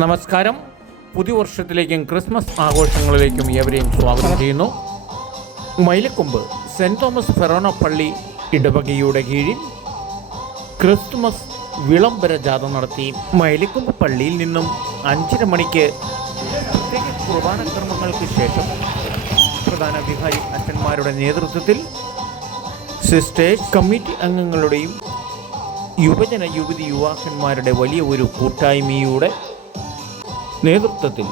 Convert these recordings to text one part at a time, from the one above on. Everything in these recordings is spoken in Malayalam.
നമസ്കാരം. പുതുവർഷത്തിലേക്കും ക്രിസ്മസ് ആഘോഷങ്ങളിലേക്കും ഏവരെയും സ്വാഗതം ചെയ്യുന്നു. മൈലക്കൊമ്പ് സെൻറ് തോമസ് ഫെറോന പള്ളി ഇടവകയുടെ കീഴിൽ ക്രിസ്തുമസ് വിളംബര ജാഥ നടത്തി. മൈലക്കൊമ്പ് പള്ളിയിൽ നിന്നും 5:30 മണിക്ക് പ്രത്യേക കുർബാന കർമ്മങ്ങൾക്ക് ശേഷം പ്രധാന വികാരി അച്ഛന്മാരുടെ നേതൃത്വത്തിൽ സിസ്റ്റേഴ്സ് കമ്മിറ്റി അംഗങ്ങളുടെയും യുവജന യുവതി യുവാക്കന്മാരുടെ വലിയ ഒരു കൂട്ടായ്മയുടെ നേതൃത്വത്തിൽ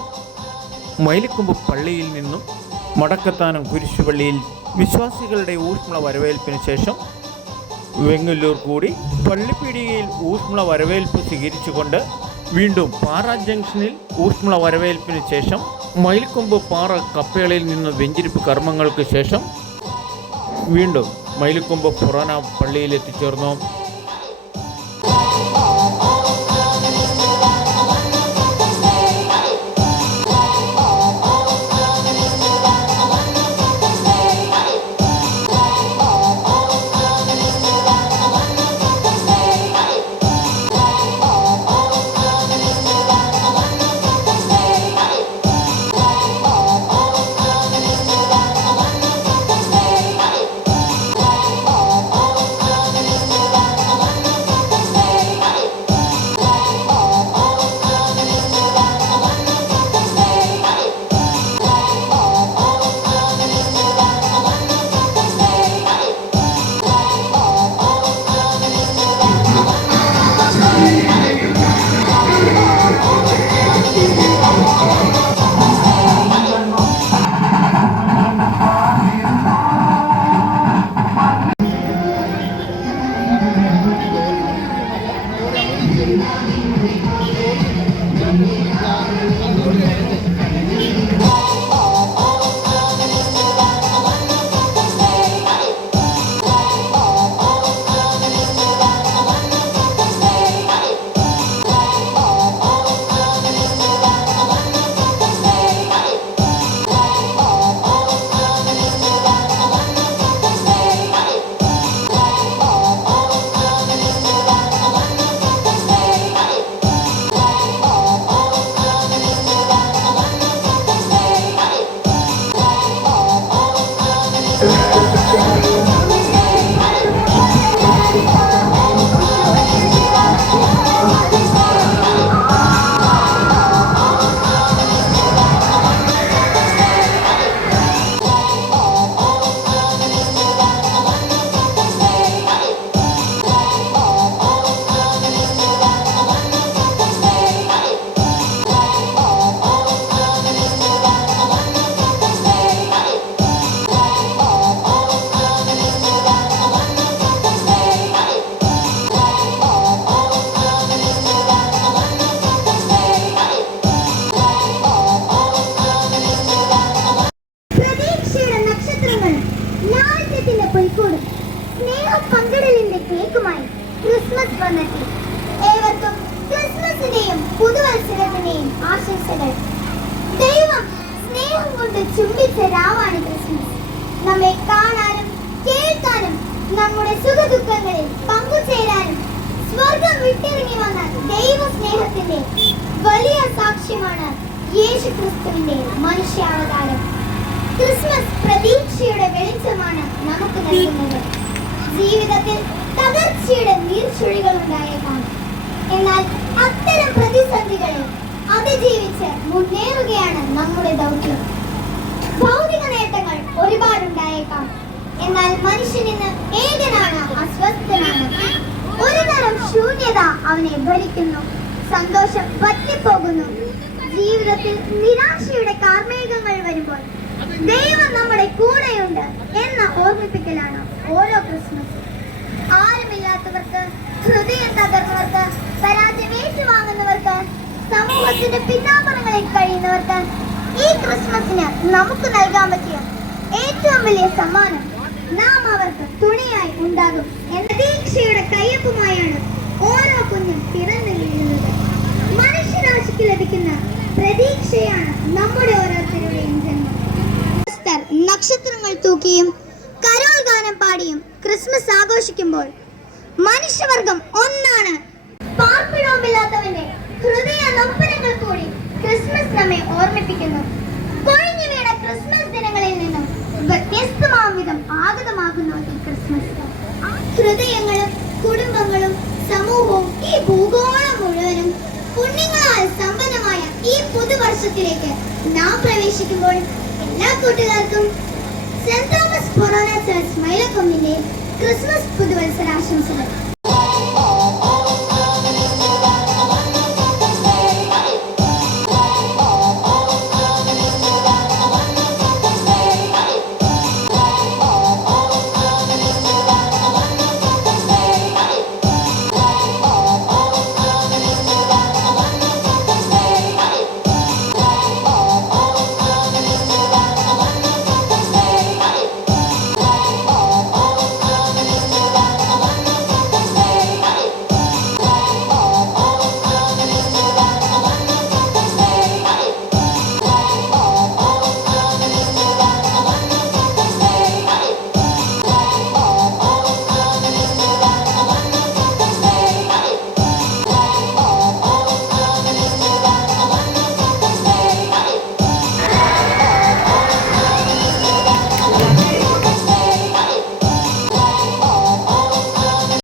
മൈലക്കൊമ്പ് പള്ളിയിൽ നിന്നും മടക്കത്താനം കുരിശുപള്ളിയിൽ വിശ്വാസികളുടെ ഊഷ്മള വരവേൽപ്പിന് ശേഷം വെങ്ങല്ലൂർ കൂടി പള്ളിപ്പീടികയിൽ ഊഷ്മള വരവേൽപ്പ് സ്വീകരിച്ചുകൊണ്ട് വീണ്ടും പാറ ജംഗ്ഷനിൽ ഊഷ്മള വരവേൽപ്പിന് ശേഷം മൈലക്കൊമ്പ് പാറ കപ്പേളയിൽ നിന്ന് വെഞ്ചരിപ്പ് കർമ്മങ്ങൾക്ക് ശേഷം വീണ്ടും മൈലക്കൊമ്പ് ഫെറോന പള്ളിയിൽ എത്തിച്ചേർന്നു. ക്രിസ്മസ് വന്നെത്തി. ഏവർക്കും ക്രിസ്മസിന്റെയും പുതുവത്സരത്തിന്റെയും ആശംസകൾ. ദൈവം സ്നേഹം കൊണ്ട് ചുംബിച്ച രാവാണ് ക്രിസ്മസ്. നമ്മെ കാണാനും കേൾക്കാനും നമ്മുടെ സുഖദുഃഖങ്ങളിൽ പങ്കുചേരാനും സ്വർഗം വിട്ടിറങ്ങി വന്ന ദൈവ സ്നേഹത്തിന്റെ വലിയ സാക്ഷ്യമാണ് യേശു ക്രിസ്തുവിന്റെ മനുഷ്യാവതാരം. ക്രിസ്മസ് പ്രതീക്ഷയുടെ വെളിച്ചമാണ് നമുക്ക് നൽകുന്നത്. ജീവിതത്തിൽ തകർച്ചയുടെ നീർച്ചുഴികൾ ഉണ്ടായേക്കാം. എന്നാൽ അത്തരം പ്രതിസന്ധികളെ അതിജീവിച്ച് മുന്നേറുകയാണ് നമ്മുടെ ദൗത്യം. ഭൗതിക നേട്ടങ്ങൾ ഒരുപാടുണ്ടായേക്കാം. എന്നാൽ മനുഷ്യനിന്ന് ഏകനാണ്, അസ്വസ്ഥനാണ്. ഒരു തരം ശൂന്യത അവനെ ഭരിക്കുന്നു. സന്തോഷം വറ്റിപ്പോകുന്നു. ജീവിതത്തിൽ നിരാശയുടെ കാർമേഘങ്ങൾ വരുമ്പോൾ ദൈവം നമ്മുടെ കൂടെയുണ്ട് എന്ന ഓർമ്മിപ്പിക്കലാണ് ഓരോ ക്രിസ്മസ്. ആരുമില്ലാത്തവർക്ക്, ഹൃദയം തകർന്നവർക്ക്, പരാജയം ഏറ്റുവാങ്ങുന്നവർക്ക്, സമൂഹത്തിന്റെ പിന്നാമ്പുറങ്ങളിൽ കഴിയുന്നവർക്ക് ഈ ക്രിസ്മസിന് നമുക്ക് നൽകാൻ പറ്റിയ ഏറ്റവും വലിയ സമ്മാനം നാം അവർക്ക് തുണയായി ഉണ്ടാകും എന്ന പ്രതീക്ഷയുടെ കയ്യൊപ്പുമായാണ് ഓരോ കുഞ്ഞും പിറന്നു വീഴുന്നത്. മനുഷ്യരാശിക്ക് ലഭിക്കുന്ന പ്രതീക്ഷയാണ് നമ്മുടെ ഓരോരുത്തരുടെയും ജന്മം. നക്ഷത്രങ്ങൾ തൂക്കിയും കരോൾ ഗാനം പാടിയും ക്രിസ്മസ് ആഘോഷിക്കുമ്പോൾ മനുഷ്യവർഗം ഒന്നാണ്. പാർപ്പിടവുമില്ലാത്തവന്റെ ഹൃദയ നൊമ്പരങ്ങൾ കൂടി നമ്മെ ഓർമ്മിപ്പിക്കുന്നു. കൊഴിഞ്ഞു വീണ ക്രിസ്മസ് ദിനങ്ങളിൽ നിന്നും വ്യത്യസ്തമാം വിധം ആഗതമാകുന്നു ഈ ക്രിസ്മസ്. ഹൃദയങ്ങളും കുടുംബങ്ങളും സമൂഹവും ഈ ഭൂഗോളം മുഴുവനും പുണ്യങ്ങളാൽ സമ്പന്നമായ ഈ പുതുവർഷത്തിലേക്ക് നാം പ്രവേശിക്കുമ്പോൾ എല്ലാ കൂട്ടുകാർക്കും സെന്റ് തോമസ് ഫൊറോന ചർച്ച് മൈലക്കൊമ്പിന്റെ ക്രിസ്മസ് പുതുവത്സരാശംസകൾ.